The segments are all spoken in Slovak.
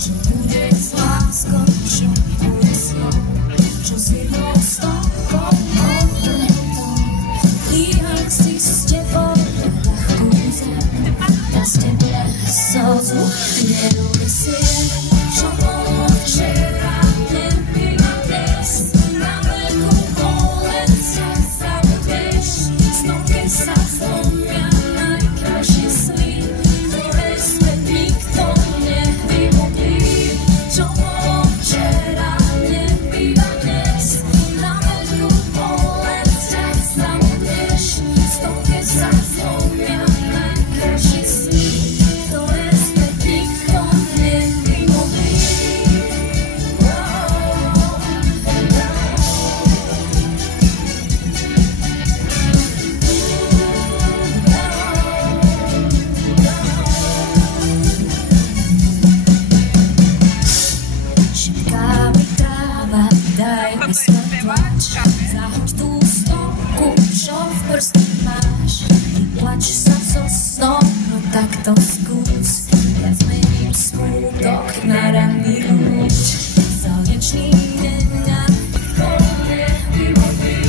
čo bude s láskou, čo bude snom, čo s jednou stopou odtrhnutou. Líham si s tebou ľahkú zem, na stebe slzu nedonesie, čo bolo včera, nebýva dnes. Na veľkú bolesť zabudneš, snom, keď sa zlomia najkrajšie sny, ktoré späť nikto nevymodlí. Čo bolo včera, nebýva dnes. Na veľkú bolesť zabudneš, snom, keď sa zlomia najkrajšie sny, ktoré späť nikto nevymodlí. Šepká mi tráva, daj mi svoj plač, zahoď tú stopku, čo v prsti máš. Vyplač sa so snom, no tak to skús, ja zmením smútok na ranný lúč. Slnečný deň a nikto nevymodlí.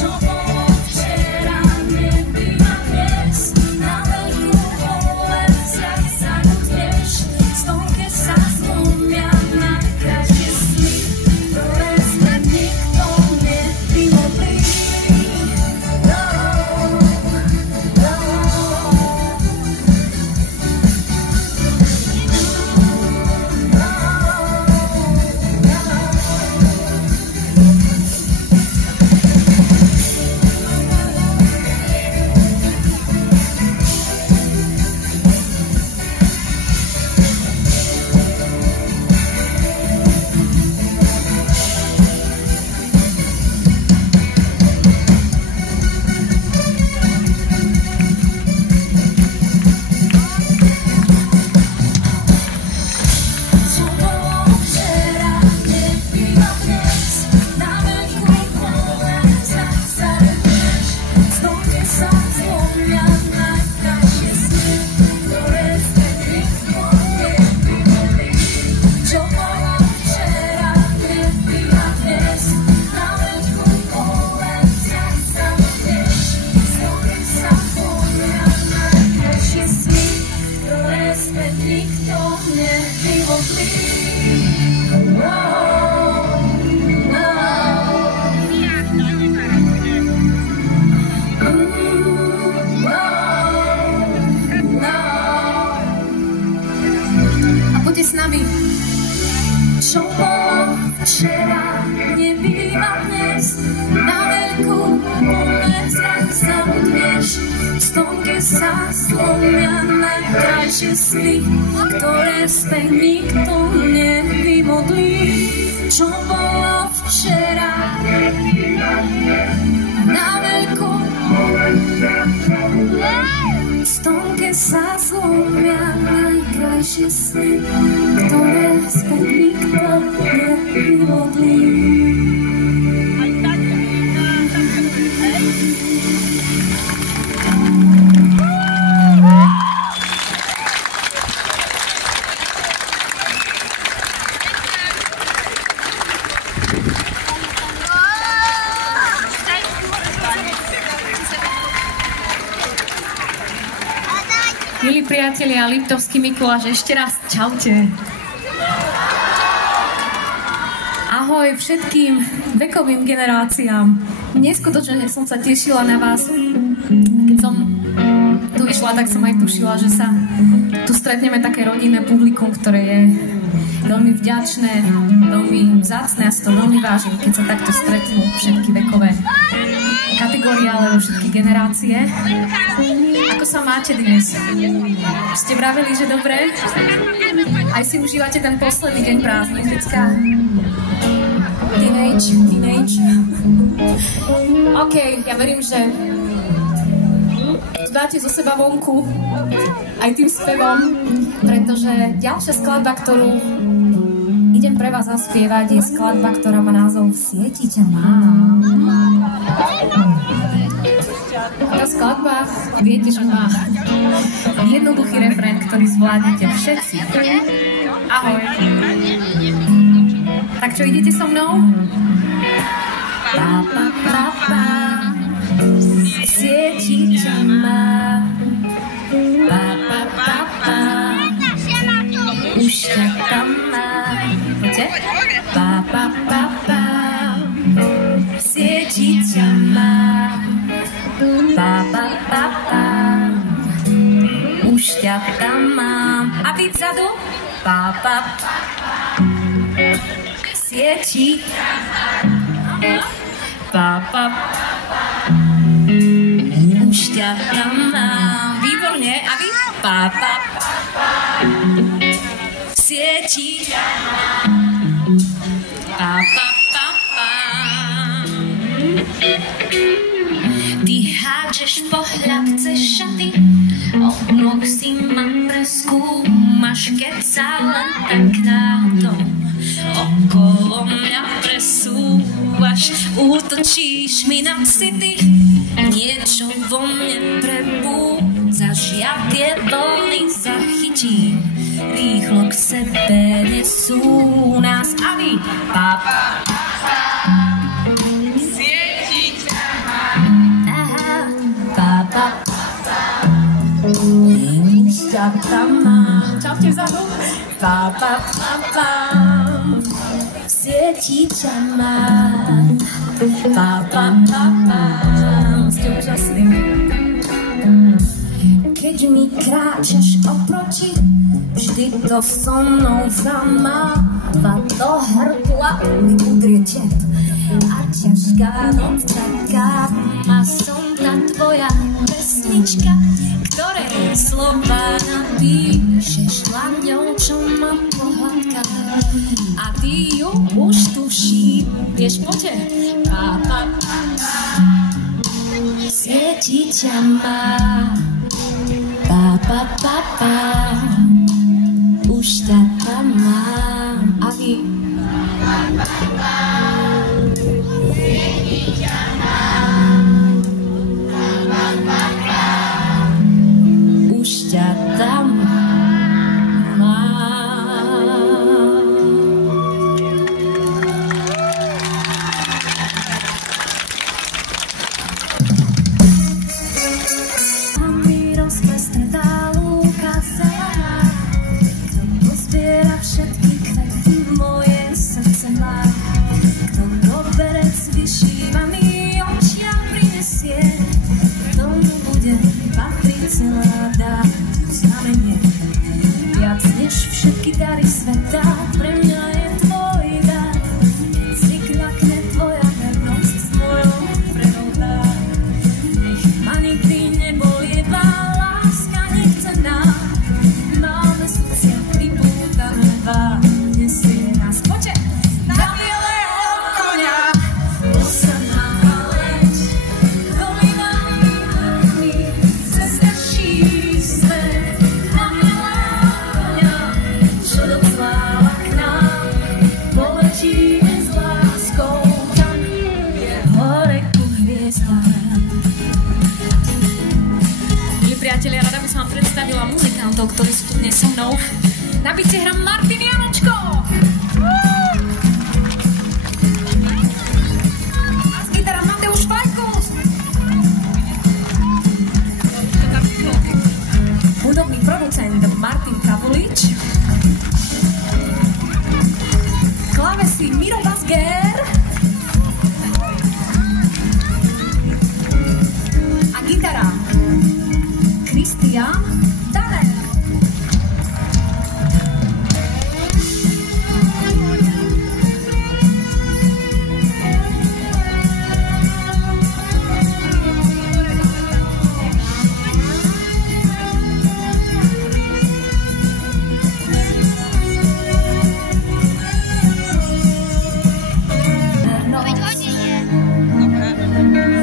Čo bolo včera, nebýva dnes. Na veľkú bolesť zabudneš, snom, keď sa zlomia najkrajšie sny, ktoré späť nikto nevymodlí. Čo bolo včera, nebýva dnes. Na veľkú bolesť zabudneš, snom, keď sa zlomia najkrajšie sny, ktoré späť nikto nevymodlí. Čo bolo včera, nebýva dnes. Na veľkú bolesť zabudneš, snom, keď sa zlomia najkrajšie sny, ktoré späť nikto nevymodlí. A poďte s nami. Čo bolo včera, nebýva dnes. Na veľkú bolesť zabudneš, snom, keď sa zlomia najkrajšie sny, ktoré späť nikto nevymodlí. Čo bolo včera, na veľkú snom, keď sa zlomia najkrajšie sny, ktoré späť nikto nevymodlí. Milí priatelia, Liptovský Mikuláš, ešte raz čaute. Ahoj všetkým vekovým generáciám. Neskutočne som sa tešila na vás. Keď som tu išla, tak som aj tušila, že sa tu stretneme také rodinné publikum, ktoré je veľmi vďačné, veľmi vzácne a si to veľmi vážim, keď sa takto stretnú všetky vekové kategórie alebo všetky generácie. Ako sa máte dnes? Ste vraveli, že dobre? Aj si užívate ten posledný deň prázdnin, decka? Teenage. OK, ja verím, že to dáte zo seba vonku aj tým spevom, pretože ďalšia skladba, ktorú idem pre vás zaspievať, je skladba, ktorá má názov V sieti ťa mám. Tá skladba, viete, že má jednoduchý refrén, ktorý zvládnete všetci. Ahoj. Tak čo, idete so mnou? Pa, pa, pa, pa. Sieti ťa má. Pa, pa, pa, pa. Už ťa tam má. Poďte? Pa, pa, pa, pa. Sieti ťa má. Pa, pa, pa, pa. Už ťa tam mám. A vy vzadu? Pa, pa, pa, pa. Sieti. Pa, pa, pa, pa. Už ťa tam mám. Výborne. A vy? Pa, pa, pa, pa. Sieti. Pa, pa, pa, pa. Ty hádžeš pohľad cez šaty, obloh si ma preskúmaš, keď sa len tak náhodou okolo mňa presúvaš. Útočíš mi na city, niečo vo mne prebúdzaš, ja tie vlny zachytím, rýchlo k sebe nesú nás. A vy? Pa, pa, pa, pa. Tam mám. Čaute vzadu. Pa, pa, pa, pa. Sieti ťa mám. Pa, pa, pa, pa. Ste úžasní. Keď mi kráčaš oproti, vždy to so mnou zamáva do hrdla mi udrie tep a ťažká noc čaká ma. Som tá tvoja pesnička, ktorej slova napíšeš dlaňou, čo ma pohľadká. A ty ju už tuší, vieš, poďte. Pa, pa, pa, pa. Sieti ťa má. Pa, pa, pa, pa. Už ťa tam mám. A vy? Pa, pa, pa. Sieti ťa mám. Pa, pa, pa, pa. Už ťa tam mám. A mi rozprestretá lúka zelená, kto pozbiera všetky kvety, moje srdce má. Kto koberec vyšívaný očiam prinesie, tomu bude patriť celá dá znamenie. Viac než všetky dary sveta, pre mňa je tvoj dar. Keď si kľakne tvoja vernosť s mojou prehodná, nech ma nikdy nebolieva láska nechcená. Máme srdcia pripútané, vážne si nás. Poďte! Na bieleho konia posadná leď, dolinami vrchmi cez naší svet. Na bieleho konia, čo docláva k nám, poletíme s láskou tam, je hore ku hviezdám. Milí priatelia, rada by som vám predstavila muzikantov, ktorí sú tu dnes so mnou. Na bicie hrá Martin Janočko. A s gitarou Mateusz Fajkus. Hudobný producent Martin Kavulič. Klávesy Miro Basger. A gitara Kristián Danek.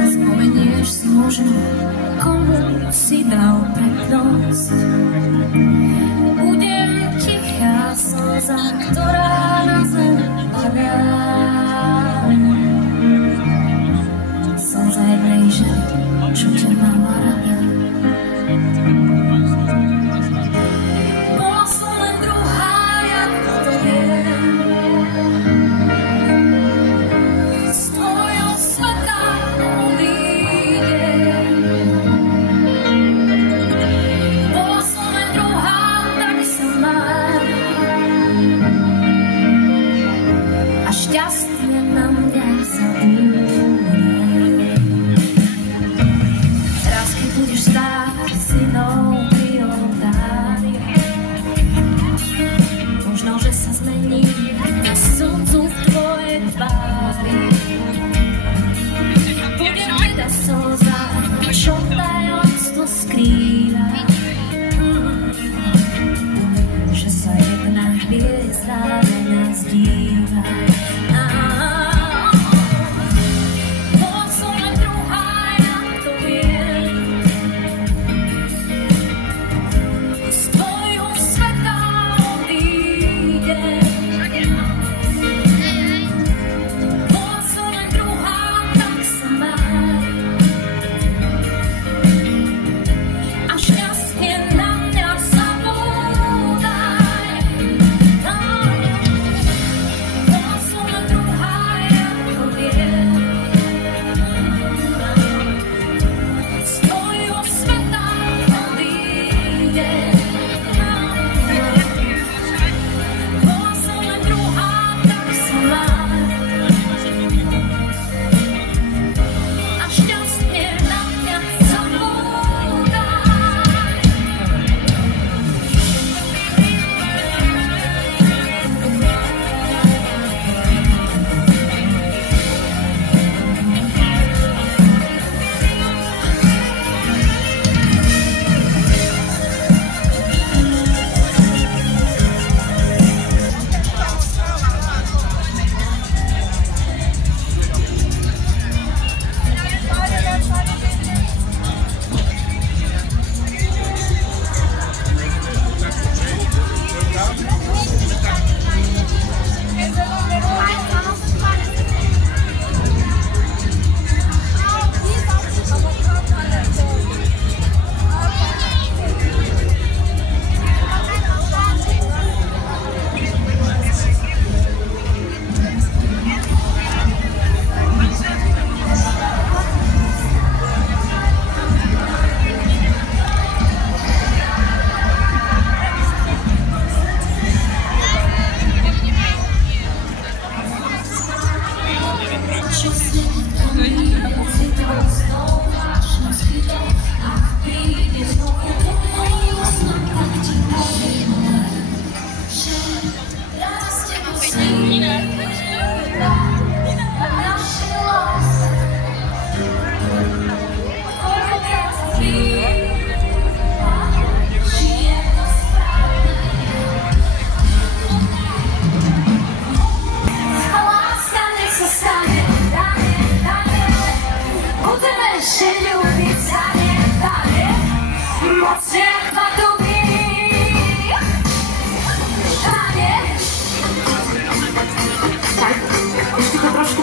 Spomenieš si možno, komu si dal prednosť. Budem tichá slza, ktorá na zem padá. Slza jednej ženy, čo ťa mala rada. Bola som len druhá, ja že sa zmení slncu v tvojej tvári. Budem teda slza, čo tajomstvo skrýva, že sa jedna hviezda na nás díva.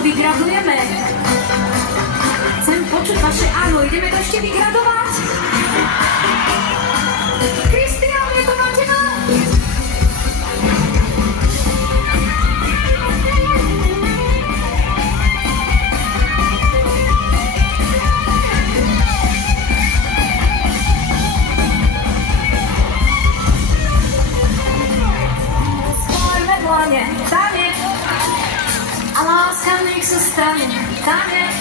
Vygradujeme. Chcem počuť vaše áno, ideme to ešte vygradovať. Kristián, je to na teba? Skôrme dlane, tanec. A láska nech sa stane, tanec.